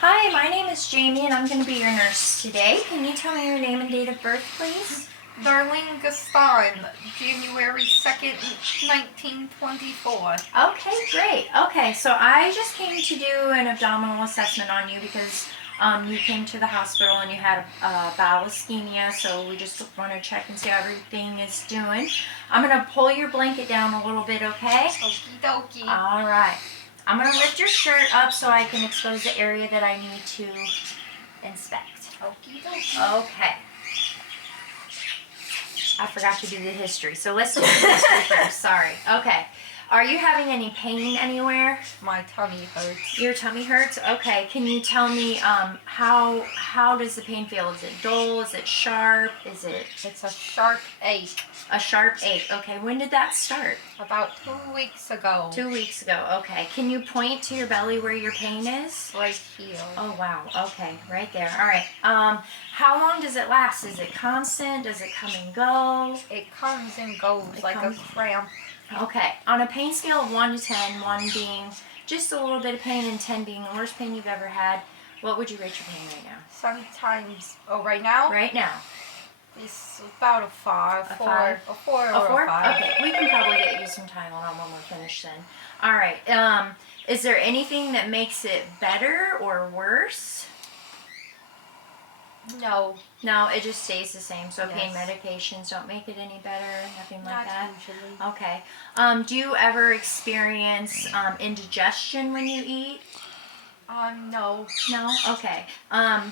Hi, my name is Jamie and I'm going to be your nurse today. Can you tell me your name and date of birth, please? Darlene Gaston, January 2nd, 1924. Okay, great. Okay, so I just came to do an abdominal assessment on you because you came to the hospital and you had a bowel ischemia, so we just want to check and see how everything is doing. I'm going to pull your blanket down a little bit, okay? Okie dokie. All right. I'm going to lift your shirt up so I can expose the area that I need to inspect. Okie dokie. Okay. I forgot to do the history, so let's do the history first. Sorry. Okay. Are you having any pain anywhere? My tummy hurts. Your tummy hurts? Okay. Can you tell me how does the pain feel? Is it dull? Is it sharp? Is it It's a sharp ache. a sharp ache? Okay. When did that start? About 2 weeks ago. 2 weeks ago. Okay. Can you point to your belly where your pain is? Right here. Oh wow. Okay. Right there. All right. How long does it last? Is it constant? Does it come and go? It comes and goes like a cramp. Okay, on a pain scale of 1 to 10, 1 being just a little bit of pain and 10 being the worst pain you've ever had, what would you rate your pain right now? Sometimes, right now? Right now. It's about a 5. A four, 5? A 4 A or 4? a 5. Okay, we can probably get you some Tylenol when we're finished then. All right, is there anything that makes it better or worse? No. No, it just stays the same. So pain Yes. medications don't make it any better, nothing like Not that? usually. Okay. Do you ever experience indigestion when you eat? No. No? Okay.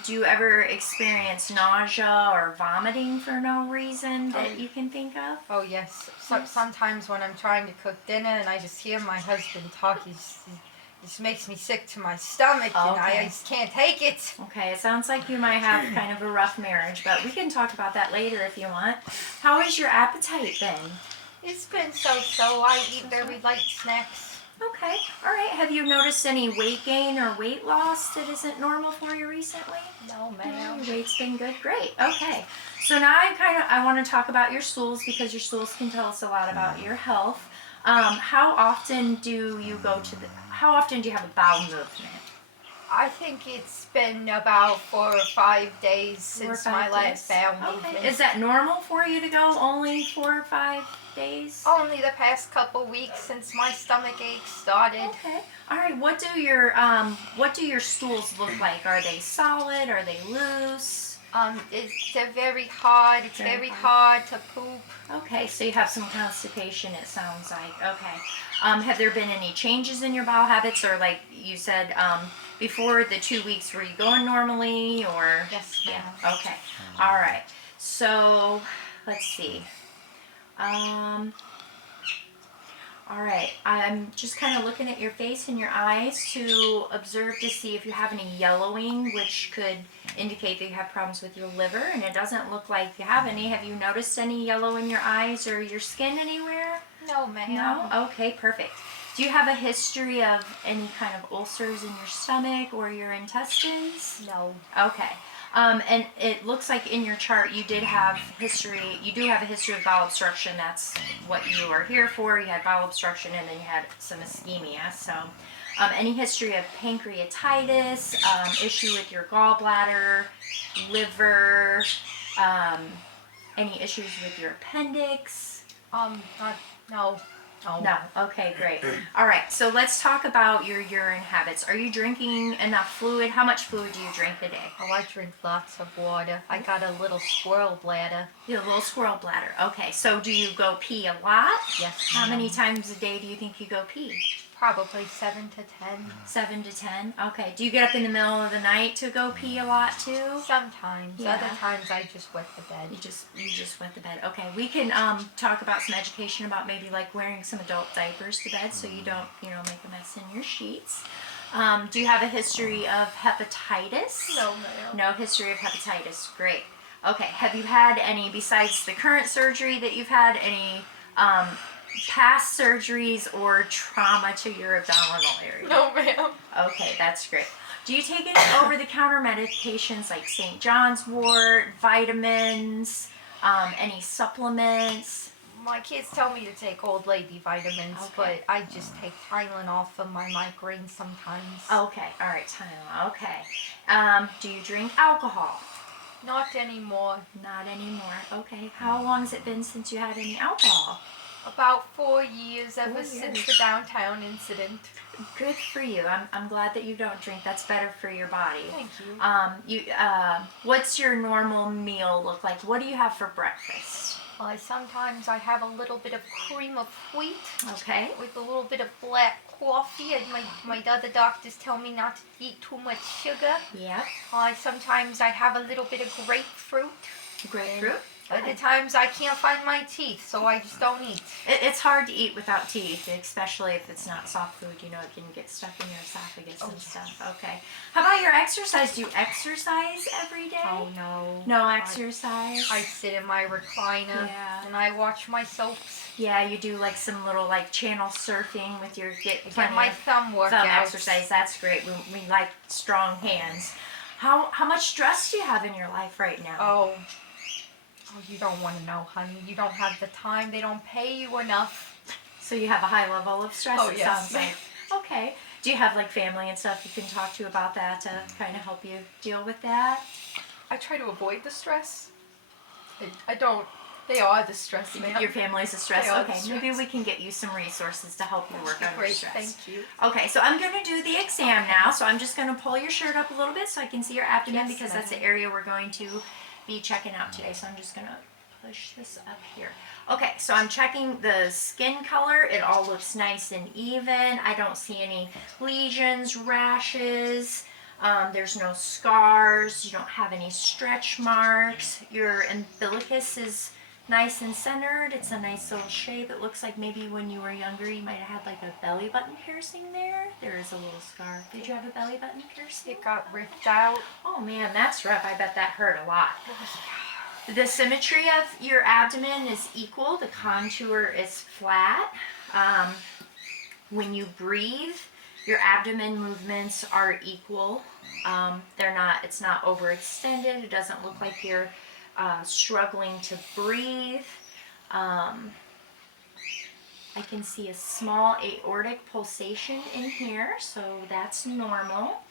Do you ever experience nausea or vomiting for no reason that you can think of? Oh, yes. Sometimes when I'm trying to cook dinner and I just hear my husband talk, he just makes me sick to my stomach and I just can't take it. Okay, it sounds like you might have kind of a rough marriage, but we can talk about that later if you want. How has your appetite been? It's been so. I eat very light snacks. Okay, all right. Have you noticed any weight gain or weight loss that isn't normal for you recently? No, ma'am. Your weight's been good. Great. Okay. So now I want to talk about your stools because your stools can tell us a lot about your health. How often do you have a bowel movement? I think it's been about 4 or 5 days since my last bowel movement. Is that normal for you to go only 4 or 5 days? Only the past couple weeks since my stomach ache started. Okay. All right. What do your stools look like? Are they solid? Are they loose? They're very hard. It's very hard to poop. Okay, so you have some constipation, it sounds like. Okay. Have there been any changes in your bowel habits, or like you said, before the 2 weeks, were you going normally, or? Yes, ma'am. Yeah. Okay. All right. So, let's see. All right, I'm just kind of looking at your face and your eyes to observe to see if you have any yellowing, which could indicate that you have problems with your liver, and it doesn't look like you have any. Have you noticed any yellow in your eyes or your skin anywhere? No, ma'am. No? Okay, perfect. Do you have a history of any kind of ulcers in your stomach or your intestines? No. Okay. And it looks like in your chart you do have a history of bowel obstruction. That's what you are here for. You had bowel obstruction and then you had some ischemia. So any history of pancreatitis, issue with your gallbladder, liver, any issues with your appendix? No. No. Okay, great. All right, so let's talk about your urine habits. Are you drinking enough fluid? How much fluid do you drink a day? Oh, I drink lots of water. I got a little squirrel bladder. You have a little squirrel bladder. Okay, so do you go pee a lot? Yes. How many times a day do you think you go pee? Probably 7 to 10. 7 to 10? Okay. Do you get up in the middle of the night to go pee a lot too? Sometimes. Yeah. Other times I just wet the bed. You just wet the bed. Okay. We can talk about some education about maybe like wearing some adult diapers to bed so you don't, make a mess in your sheets. Do you have a history of hepatitis? No, ma'am. No history of hepatitis. Great. Okay. Have you had any, besides the current surgery that you've had, any past surgeries or trauma to your abdominal area? No, ma'am. Okay, that's great. Do you take any over-the-counter medications like St. John's wort, vitamins, any supplements? My kids tell me to take old lady vitamins, Okay. but I just take Tylenol for my migraine sometimes. Okay, all right, Tylenol. Okay. Do you drink alcohol? Not anymore. Not anymore. Okay. How long has it been since you had any alcohol? About 4 years, ever 4 since years. the downtown incident. Good for you. I'm glad that you don't drink. That's better for your body. Thank you. What's your normal meal look like? What do you have for breakfast? Sometimes I have a little bit of cream of wheat Okay. with a little bit of black coffee, and my other doctors tell me not to eat too much sugar. Yep. Sometimes I have a little bit of grapefruit. Grapefruit. Other times I can't find my teeth, so I just don't eat. It's hard to eat without teeth, especially if it's not soft food. You know, it can get stuck in your esophagus and stuff. Okay. How about your exercise? Do you exercise every day? Oh, no. No exercise? I sit in my recliner and I watch my soaps. Yeah, you do like some little like channel surfing with your get my thumb workout. Thumb exercise. That's great. We like strong hands. How much stress do you have in your life right now? Oh, you don't want to know, honey. You don't have the time. They don't pay you enough. So you have a high level of stress, Oh, it yes. sounds like. Okay. Do you have like family and stuff you can talk to about that to kind of help you deal with that? I try to avoid the stress. I don't. They are the stress, ma'am. Your family's a stress? They are Okay, the stress. maybe we can get you some resources to help you work on your Great, stress. thank you. Okay, so I'm going to do the exam now. So I'm just going to pull your shirt up a little bit so I can see your abdomen, Yes, because that's the area we're going to be checking out today. So I'm just going to push this up here. Okay, so I'm checking the skin color. It all looks nice and even. I don't see any lesions, rashes. There's no scars. You don't have any stretch marks. Your umbilicus is nice and centered. It's a nice little shape. It looks like maybe when you were younger you might have had like a belly button piercing there. There is a little scar. Did you have a belly button piercing? It got ripped out. Oh man, that's rough. I bet that hurt a lot. The symmetry of your abdomen is equal. The contour is flat. When you breathe, your abdomen movements are equal. It's not overextended. It doesn't look like you're struggling to breathe. I can see a small aortic pulsation in here, so that's normal.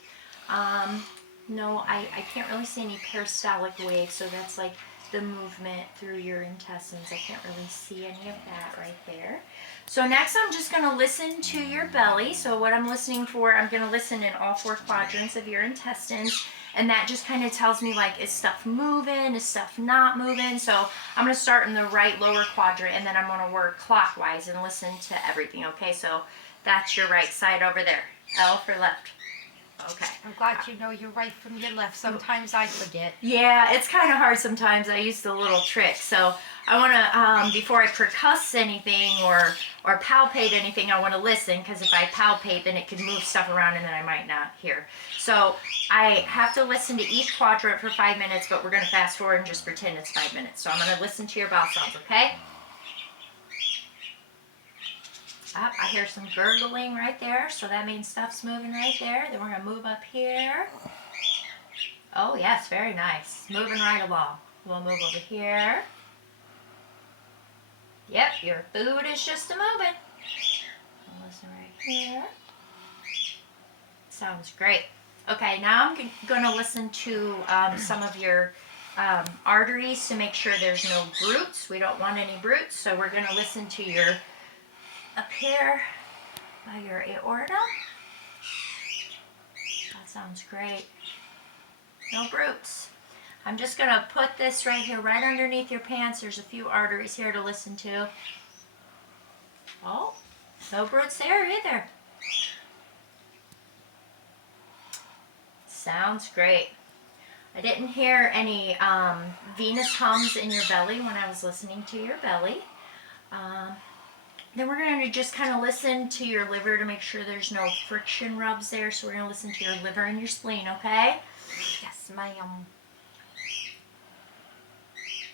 No, I can't really see any peristaltic waves, so that's like the movement through your intestines. I can't really see any of that right there. So next I'm just going to listen to your belly. So what I'm listening for, I'm going to listen in all 4 quadrants of your intestines, and that just kind of tells me like, is stuff moving, is stuff not moving? So I'm going to start in the right lower quadrant, and then I'm going to work clockwise and listen to everything. Okay, so that's your right side over there. L for left. Okay. I'm glad you know your right from your left. Sometimes I forget. Yeah, it's kind of hard sometimes. I use the little trick. So I want to, before I percuss anything or palpate anything, I want to listen, because if I palpate, then it could move stuff around and then I might not hear. So I have to listen to each quadrant for 5 minutes, but we're going to fast forward and just pretend it's 5 minutes. So I'm going to listen to your bowel sounds, okay? I hear some gurgling right there, so that means stuff's moving right there. Then we're going to move up here. Oh, yes, very nice. Moving right along. We'll move over here. Yep, your food is just a-moving. Listen right here. Sounds great. Okay, now I'm going to listen to some of your arteries to make sure there's no brutes. We don't want any brutes, so we're going to listen to your up here by your aorta. That sounds great. No brutes. I'm just going to put this right here, right underneath your pants. There's a few arteries here to listen to. Oh, no brutes there either. Sounds great. I didn't hear any venous hums in your belly when I was listening to your belly. Then we're going to just kind of listen to your liver to make sure there's no friction rubs there. So we're going to listen to your liver and your spleen, okay? Yes, ma'am.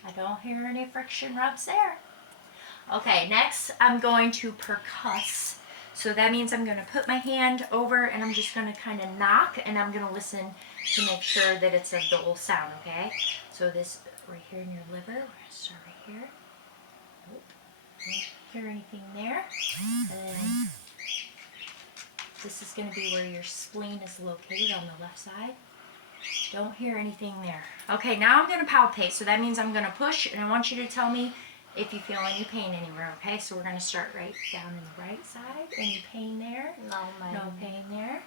I don't hear any friction rubs there. Okay, next I'm going to percuss. So that means I'm going to put my hand over and I'm just going to kind of knock, and I'm going to listen to make sure that it's a dull sound, okay? So this right here in your liver, we're going to start right here. Don't hear anything there. And then this is going to be where your spleen is located on the left side. Don't hear anything there. Okay, now I'm going to palpate. So that means I'm going to push, and I want you to tell me if you feel any pain anywhere, okay? So we're going to start right down in the right side. Any pain there? No, ma'am. No pain there.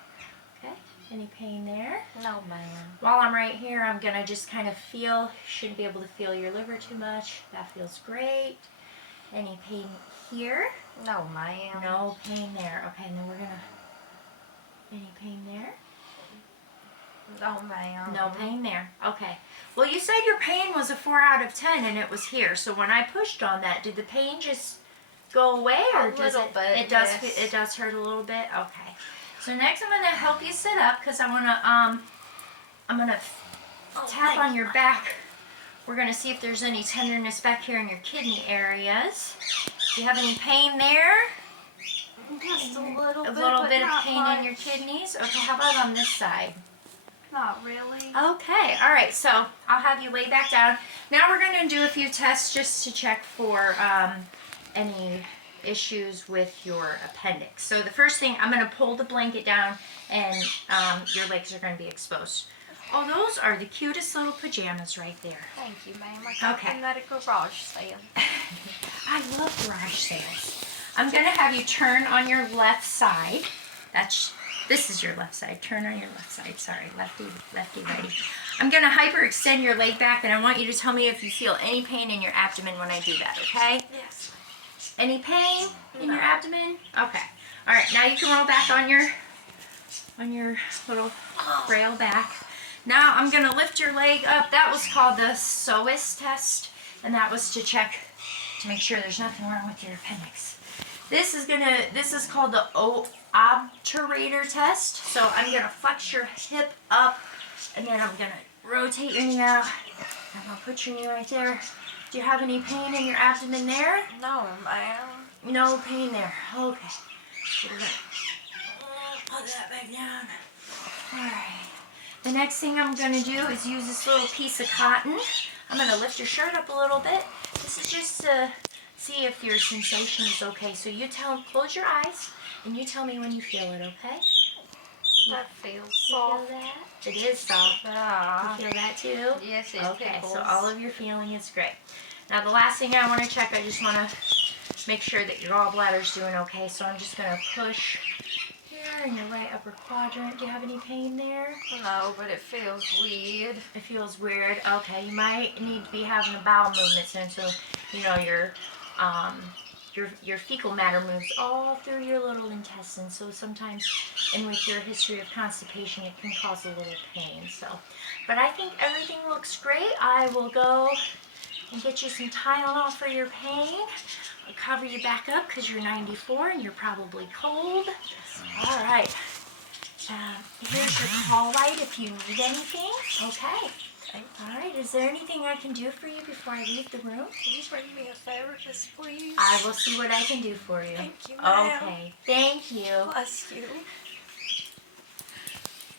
Okay. Any pain there? No, ma'am. While I'm right here, I'm going to just kind of feel, shouldn't be able to feel your liver too much. That feels great. Any pain here? No, ma'am. No pain there. Okay, and then we're going to, any pain there? No, ma'am. No pain there. Okay. Well, you said your pain was a 4 out of 10 and it was here. So when I pushed on that, did the pain just go away, or does it? Bit, It does. yes. It does hurt a little bit. Okay. So next, I'm gonna help you sit up because I'm gonna tap on your back. We're gonna see if there's any tenderness back here in your kidney areas. Do you have any pain there? Just a little A bit, little but bit of not pain much. in your kidneys. Okay. How about on this side? Not really. Okay, all right, so I'll have you lay back down. Now we're going to do a few tests just to check for any issues with your appendix. So the first thing, I'm going to pull the blanket down, and your legs are going to be exposed. Oh, those are the cutest little pajamas right there. Thank you, ma'am. I got Okay. them at a garage sale. I love garage sales. I'm going to have you turn on your left side. This is your left side. Turn on your left side. Sorry, lefty, righty. I'm going to hyperextend your leg back, and I want you to tell me if you feel any pain in your abdomen when I do that, okay? Yes. Any pain in your abdomen? Okay. All right, now you can roll back on your little frail back. Now I'm going to lift your leg up. That was called the psoas test, and that was to check to make sure there's nothing wrong with your appendix. This is called the obturator test. So I'm gonna flex your hip up, and then I'm gonna rotate your knee out. I'm gonna put your knee right there. Do you have any pain in your abdomen there? No, ma'am. No pain there. Okay. So we're gonna put that back down. All right. The next thing I'm gonna do is use this little piece of cotton. I'm gonna lift your shirt up a little bit. This is just to see if your sensation is okay. So close your eyes, and you tell me when you feel it, okay? That feels You soft. feel that? It is soft. Ah. You feel that too? Yes, it Okay, tickles. so all of your feeling is great. Now the last thing I want to check, I just want to make sure that your gallbladder's doing okay. So I'm just going to push here in your right upper quadrant. Do you have any pain there? No, but it feels weird. It feels weird. Okay, you might need to be having a bowel movement soon, so you know your fecal matter moves all through your little intestines. So sometimes, and with your history of constipation, it can cause a little pain. So, but I think everything looks great. I will go and get you some Tylenol for your pain. I'll cover you back up because you're 94 and you're probably cold. All right. Here's your call light if you need anything. Okay. All right. Is there anything I can do for you before I leave the room? Can you bring me a therapist, please? I will see what I can do for you. Thank you, ma'am. Okay. Thank you. Bless you.